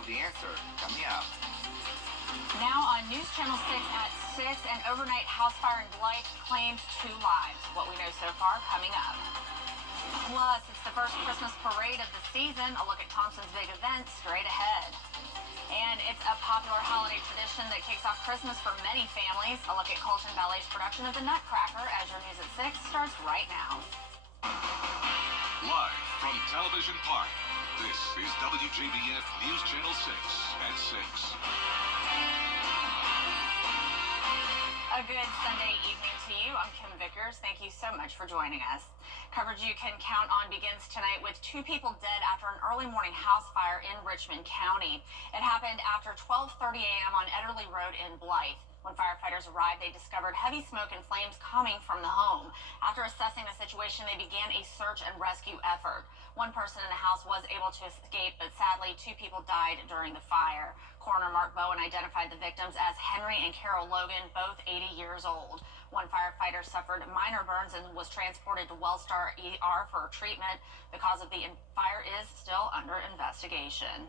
on The Answer, coming up. Now on News Channel 6 at 6, an overnight house fire in Blythe claims 2 lives. What we know so far coming up. Plus, it's the first Christmas parade of the season. A look at Thompson's big event straight ahead. And it's a popular holiday tradition that kicks off Christmas for many families. A look at Colton Ballet's production of the Nutcracker as your news at 6 starts right now. Live from Television Park, this is WJBF News Channel 6 at 6. A good Sunday evening to you. I'm Kim Vickers. Thank you so much for joining us. Coverage you can count on begins tonight with 2 people dead after an early morning house fire in Richmond County. It happened after 12:30 a.m. on Ederly Road in Blythe. When firefighters arrived, they discovered heavy smoke and flames coming from the home. After assessing the situation, they began a search and rescue effort. One person in the house was able to escape, but sadly, 2 people died during the fire. Coroner Mark Bowen identified the victims as Henry and Carol Logan, both 80 years old. One firefighter suffered minor burns and was transported to Wellstar ER for treatment. The cause of the fire is still under investigation.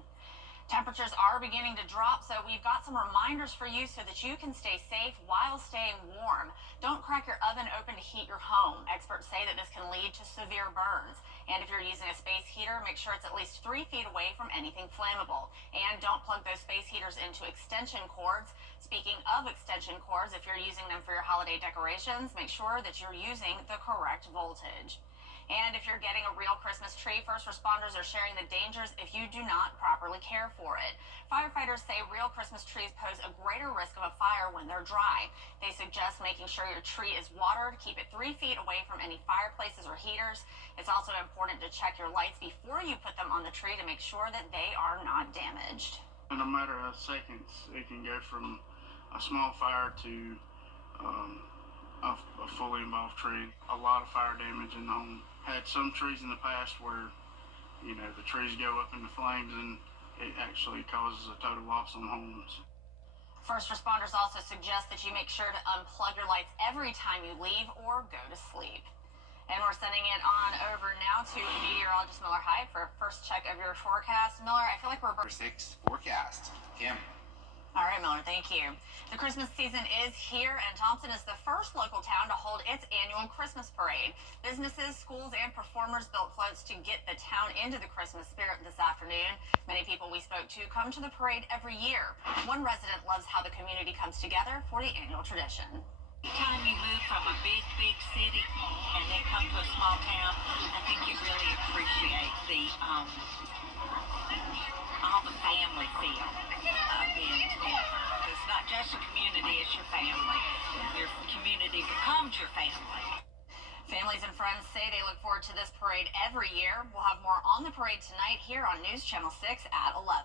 Temperatures are beginning to drop, so we've got some reminders for you so that you can stay safe while staying warm. Don't crack your oven open to heat your home. Experts say that this can lead to severe burns. And if you're using a space heater, make sure it's at least 3 feet away from anything flammable. And don't plug those space heaters into extension cords. Speaking of extension cords, if you're using them for your holiday decorations, make sure that you're using the correct voltage. And if you're getting a real Christmas tree, first responders are sharing the dangers if you do not properly care for it. Firefighters say real Christmas trees pose a greater risk of a fire when they're dry. They suggest making sure your tree is watered, keep it 3 feet away from any fireplaces or heaters. It's also important to check your lights before you put them on the tree to make sure that they are not damaged. In a matter of seconds, it can go from a small fire to a fully involved tree. A lot of fire damage in the home. Had some trees in the past where, the trees go up into flames and it actually causes a total loss on homes. First responders also suggest that you make sure to unplug your lights every time you leave or go to sleep. And we're sending it on over now to meteorologist Miller Hyde for a first check of your forecast. Miller, I feel like we're... 6 forecast. Kim. All right, Miller, thank you. The Christmas season is here, and Thompson is the first local town to hold its annual Christmas parade. Businesses, schools, and performers built floats to get the town into the Christmas spirit this afternoon. Many people we spoke to come to the parade every year. One resident loves how the community comes together for the annual tradition. Each time you move from a big, big city and then come to a small town, I think you really appreciate all the family feel of being together. It's not just a community, it's your family. Your community becomes your family. Families and friends say they look forward to this parade every year. We'll have more on the parade tonight here on News Channel 6 at 11.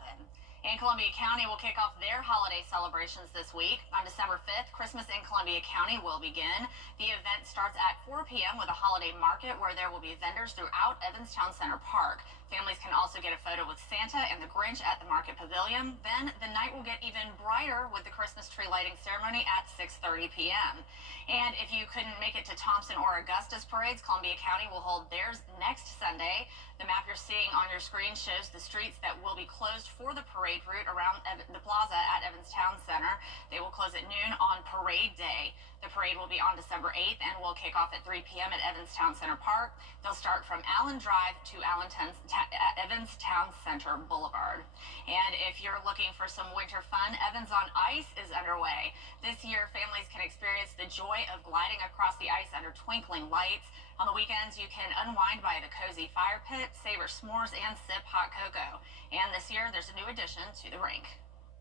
And Columbia County will kick off their holiday celebrations this week. On December 5th, Christmas in Columbia County will begin. The event starts at 4 p.m. with a holiday market where there will be vendors throughout Evanstown Center Park. Families can also get a photo with Santa and the Grinch at the Market Pavilion. Then the night will get even brighter with the Christmas tree lighting ceremony at 6:30 p.m. And if you couldn't make it to Thompson or Augusta's parades, Columbia County will hold theirs next Sunday. The map you're seeing on your screen shows the streets that will be closed for the parade route around the plaza at Evanstown Center. They will close at noon on Parade Day. The parade will be on December 8th and will kick off at 3 p.m. at Evanstown Center Park. They'll start from Allen Drive to Evanstown Center Boulevard. And if you're looking for some winter fun, Evans on Ice is underway. This year, families can experience the joy of gliding across the ice under twinkling lights. On the weekends, you can unwind by the cozy fire pit, savor s'mores, and sip hot cocoa. And this year, there's a new addition to the rink.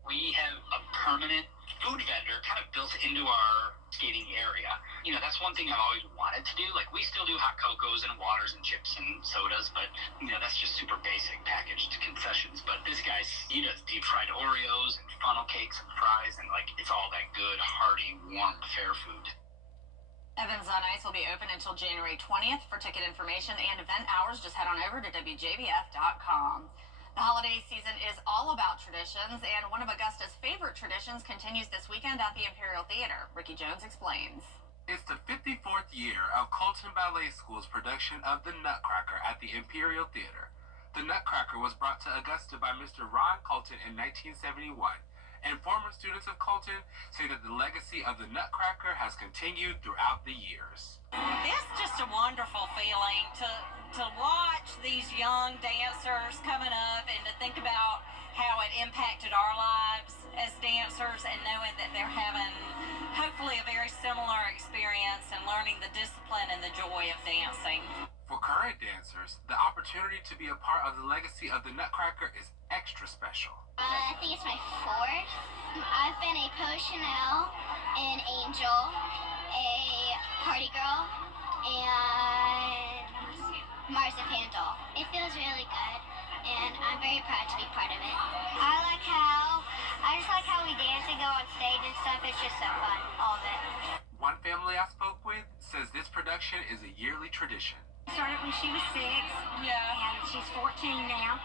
We have a permanent food vendor kind of built into our skating area. That's one thing I've always wanted to do. Like, we still do hot cocos and waters and chips and sodas, but, that's just super basic packaged concessions. But this guy, he does deep fried Oreos and funnel cakes and fries, and, it's all that good, hearty, warm, fair food. Evans on Ice will be open until January 20th. For ticket information and event hours, just head on over to WJBF.com. The holiday season is all about traditions, and one of Augusta's favorite traditions continues this weekend at the Imperial Theater. Ricky Jones explains. It's the 54th year of Colton Ballet School's production of The Nutcracker at the Imperial Theater. The Nutcracker was brought to Augusta by Mr. Ron Colton in 1971, and former students of Colton say that the legacy of the Nutcracker has continued throughout the years. It's just a wonderful feeling to watch these young dancers coming up and to think about how it impacted our lives as dancers, and knowing that they're having hopefully a very similar experience and learning the discipline and the joy of dancing. For current dancers, the opportunity to be a part of the legacy of the Nutcracker is extra special. I think it's my fourth. I've been a Chanel, an Angel, a Party Girl, and Marzipan Doll. It feels really good, and I'm very proud to be part of it. I just like how we dance and go on stage and stuff. It's just so fun, all of it. One family I spoke with says this production is a yearly tradition. Started when she was 6. Yeah. And she's 14 now.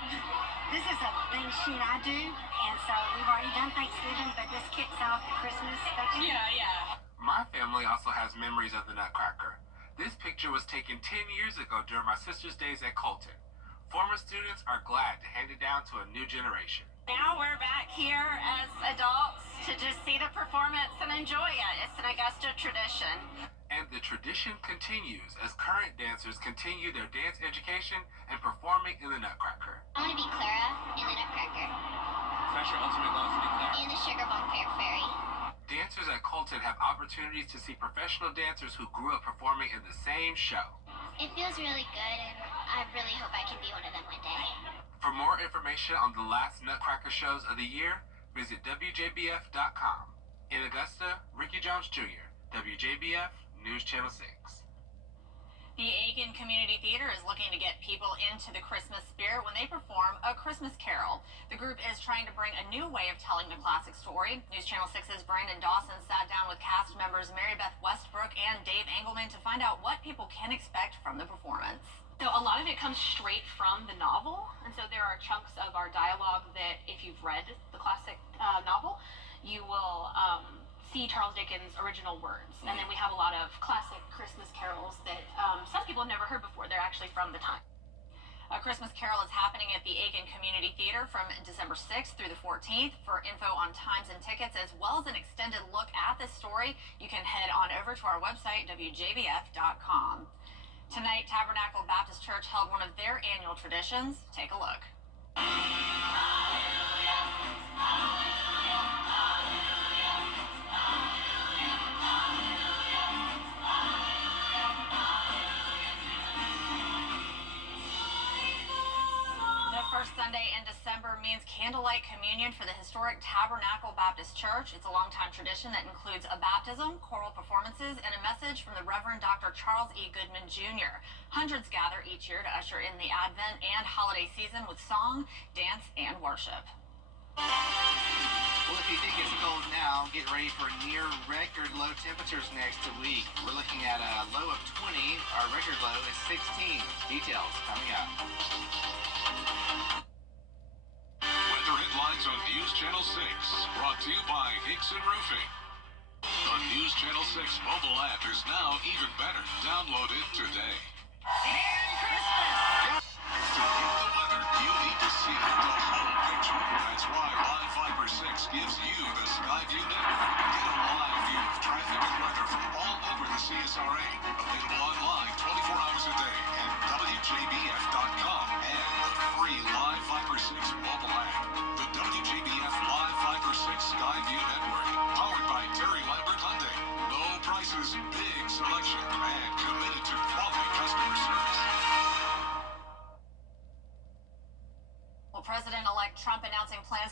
This is a thing she and I do, and so we've already done Thanksgiving, but this kicks off the Christmas section. Yeah. My family also has memories of the Nutcracker. This picture was taken 10 years ago during my sister's days at Colton. Former students are glad to hand it down to a new generation. Now we're back here as adults to just see the performance and enjoy it. It's an Augusta tradition. And the tradition continues as current dancers continue their dance education and performing in the Nutcracker. I want to be Clara in the Nutcracker. That's your ultimate goal to be Clara? In the Sugar Bone Fairy. Dancers at Colton have opportunities to see professional dancers who grew up performing in the same show. It feels really good, and I really hope I can be one of them one day. For more information on the last Nutcracker shows of the year, visit WJBF.com. In Augusta, Ricky Jones Jr., WJBF News Channel 6. The Aiken Community Theater is looking to get people into the Christmas spirit when they perform A Christmas Carol. The group is trying to bring a new way of telling the classic story. News Channel 6's Brandon Dawson sat down with cast members Mary Beth Westbrook and Dave Engelman to find out what people can expect from the performance. So a lot of it comes straight from the novel, and so there are chunks of our dialogue that if you've read the classic novel, you will see Charles Dickens' original words. And then we have a lot of classic Christmas carols that some people have never heard before. They're actually from the time. A Christmas Carol is happening at the Aiken Community Theater from December 6th through the 14th. For info on times and tickets, as well as an extended look at this story, you can head on over to our website, WJBF.com. Tonight, Tabernacle Baptist Church held one of their annual traditions. Take a look. First Sunday in December means candlelight communion for the historic Tabernacle Baptist Church. It's a longtime tradition that includes a baptism, choral performances, and a message from the Reverend Dr. Charles E. Goodman Jr. Hundreds gather each year to usher in the Advent and holiday season with song, dance, and worship. Well, if you think it's cold now, get ready for near record low temperatures next week. We're looking at a low of 20. Our record low is 16. Details coming up. Weather headlines on News Channel 6, brought to you by Hickson Roofing. The News Channel 6 mobile app is now even better. Download it today. Merry Christmas! To get the weather, you need to see the whole picture. That's why Live Fiber 6 gives you the Skyview network. Get a live view of traffic and weather from all over the CSRA. Available online 24 hours a day at WJBF.com and the free Live Fiber 6 mobile app. The WJBF Live Fiber 6 Skyview network. Powered by Terry Lambert Hyundai. Low prices, big selection, and committed to quality customer service. Well, President-elect Trump announcing plans